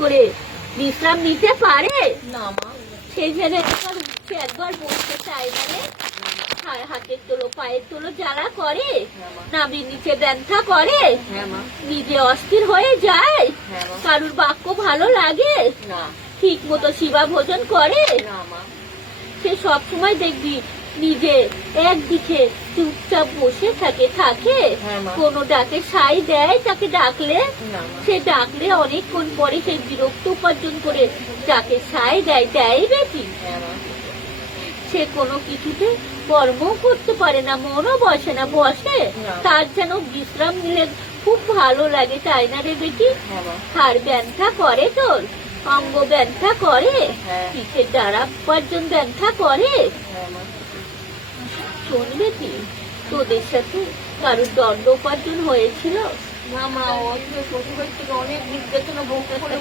করে বিশ্রাম নিতে পারে না মা। সেই জন্য একবার উঠছে একবার বসতে চায় মানে হাতের তোলো পায়ের তোলো জ্বালা করে, নাভির নিচে ব্যথা করে, নিজে অস্থির হয়ে যায়, কারুর বাক্য ভালো লাগে ঠিক মতো সেবা ভোজন করে, সে সব সময় দেখবি নিজে একদিকে চুপচাপ বসে থাকে কোনো ডাকে সাই দেয়, তাকে ডাকলে সে ডাকলে অনেকক্ষণ পরে সে বিরক্ত উপার্জন করে যাকে সাই দেয় বেশি, সে কোনো কিছুতে কর্ম করতে পারে না, মনও বসে না, বসে তার যেন বিশ্রাম নিলে খুব ভালো লাগে, তাই না রে বেটি? হাড় ব্যথা করে, তোর অঙ্গ ব্যথা করে, পিঠের দ্বারা উপার্জন ব্যথা করে। শোন বেটি, তোদের সাথে কারোর দণ্ড উপার্জন হয়েছিল? না মা, শ্বশুর বাড়ি থেকে অনেক নির্যাতনা ভোগ করে